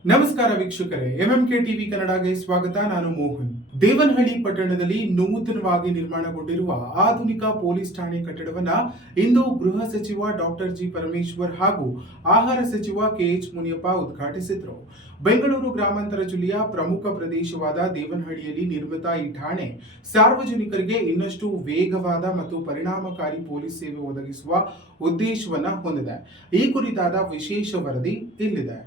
ನಮಸ್ಕಾರ ವೀಕ್ಷಕರೇ, MMK TV ಕನ್ನಡಗೆ ಸ್ವಾಗತ. ನಾನು ಮೋಹನ್. ದೇವನಹಳ್ಳಿ ಪಟ್ಟಣದಲ್ಲಿ ನೂತನವಾಗಿ ನಿರ್ಮಾಣಗೊಂಡಿರುವ ಆಧುನಿಕ ಪೊಲೀಸ್ ಠಾಣೆ ಕಟ್ಟಡವನ್ನ ಇಂದು ಗೃಹ ಸಚಿವ ಡಾಕ್ಟರ್ ಜಿ ಪರಮೇಶ್ವರ್ ಹಾಗೂ ಆಹಾರ ಸಚಿವ ಕೆಎಚ್ ಮುನಿಯಪ್ಪ ಉದ್ಘಾಟಿಸಿದರು. ಬೆಂಗಳೂರು ಗ್ರಾಮಾಂತರ ಜಿಲ್ಲೆಯ ಪ್ರಮುಖ ಪ್ರದೇಶವಾದ ದೇವನಹಳ್ಳಿಯಲ್ಲಿ ನಿರ್ಮಿತ ಈ ಠಾಣೆ ಸಾರ್ವಜನಿಕರಿಗೆ ಇನ್ನಷ್ಟು ವೇಗವಾದ ಮತ್ತು ಪರಿಣಾಮಕಾರಿ ಪೊಲೀಸ್ ಸೇವೆ ಒದಗಿಸುವ ಉದ್ದೇಶವನ್ನ ಹೊಂದಿದೆ. ಈ ಕುರಿತಾದ ವಿಶೇಷ ವರದಿ ಇಲ್ಲಿದೆ.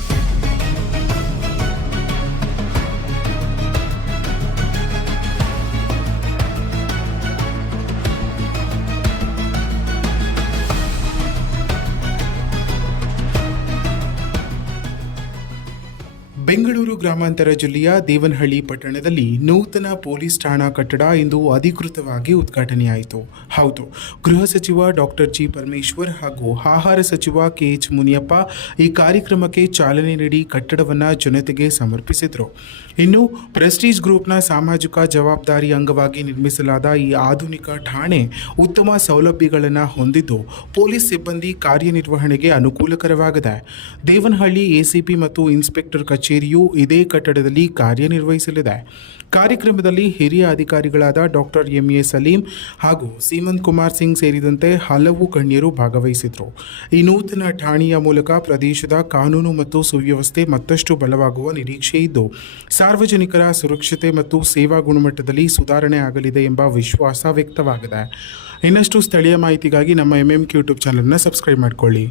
ಬೆಂಗಳೂರು ಗ್ರಾಮಾಂತರ ಜಿಲ್ಲೆಯ ದೇವನಹಳ್ಳಿ ಪಟ್ಟಣದಲ್ಲಿ ನೂತನ ಪೊಲೀಸ್ ಠಾಣಾ ಕಟ್ಟಡ ಇಂದು ಅಧಿಕೃತವಾಗಿ ಉದ್ಘಾಟನೆಯಾಯಿತು. ಹೌದು, ಗೃಹ ಸಚಿವ ಡಾಕ್ಟರ್ ಜಿ ಪರಮೇಶ್ವರ್ ಹಾಗೂ ಆಹಾರ ಸಚಿವ ಕೆಎಚ್ ಮುನಿಯಪ್ಪ ಈ ಕಾರ್ಯಕ್ರಮಕ್ಕೆ ಚಾಲನೆ ನೀಡಿ ಕಟ್ಟಡವನ್ನು ಜನತೆಗೆ ಸಮರ್ಪಿಸಿದರು. ಇನ್ನು ಪ್ರೆಸ್ಟೀಜ್ ಗ್ರೂಪ್ನ ಸಾಮಾಜಿಕ ಜವಾಬ್ದಾರಿ ಅಂಗವಾಗಿ ನಿರ್ಮಿಸಲಾದ ಈ ಆಧುನಿಕ ಠಾಣೆ ಉತ್ತಮ ಸೌಲಭ್ಯಗಳನ್ನು ಹೊಂದಿದ್ದು ಪೊಲೀಸ್ ಸಿಬ್ಬಂದಿ ಕಾರ್ಯನಿರ್ವಹಣೆಗೆ ಅನುಕೂಲಕರವಾಗಿದೆ. ದೇವನಹಳ್ಳಿ ಎಸಿಪಿ ಮತ್ತು ಇನ್ಸ್ಪೆಕ್ಟರ್ ಕಚೇರಿಯು ಇದೇ ಕಟ್ಟಡದಲ್ಲಿ ಕಾರ್ಯನಿರ್ವಹಿಸಲಿದೆ. ಕಾರ್ಯಕ್ರಮದಲ್ಲಿ ಹಿರಿಯ ಅಧಿಕಾರಿಗಳಾದ ಡಾಕ್ಟರ್ ಎಂಎ ಸಲೀಂ ಹಾಗೂ ಸೀಮಂತ್ ಕುಮಾರ್ ಸಿಂಗ್ ಸೇರಿದಂತೆ ಹಲವು ಗಣ್ಯರು ಭಾಗವಹಿಸಿದರು. ಈ ನೂತನ ಠಾಣೆಯ ಮೂಲಕ ಪ್ರದೇಶದ ಕಾನೂನು ಮತ್ತು ಸುವ್ಯವಸ್ಥೆ ಮತ್ತಷ್ಟು ಬಲವಾಗುವ ನಿರೀಕ್ಷೆ ಇದ್ದು ಸಾರ್ವಜನಿಕರ ಸುರಕ್ಷತೆ ಮತ್ತು ಸೇವಾ ಗುಣಮಟ್ಟದಲ್ಲಿ ಸುಧಾರಣೆ ಆಗಲಿದೆ ಎಂಬ ವಿಶ್ವಾಸ ವ್ಯಕ್ತವಾಗಿದೆ. ಇನ್ನಷ್ಟು ಸ್ಥಳೀಯ ಮಾಹಿತಿಗಾಗಿ ನಮ್ಮ ಎಂಎಂಕೆ ಯೂಟ್ಯೂಬ್ ಚಾನಲ್ನ ಸಬ್ಸ್ಕ್ರೈಬ್ ಮಾಡಿಕೊಳ್ಳಿ.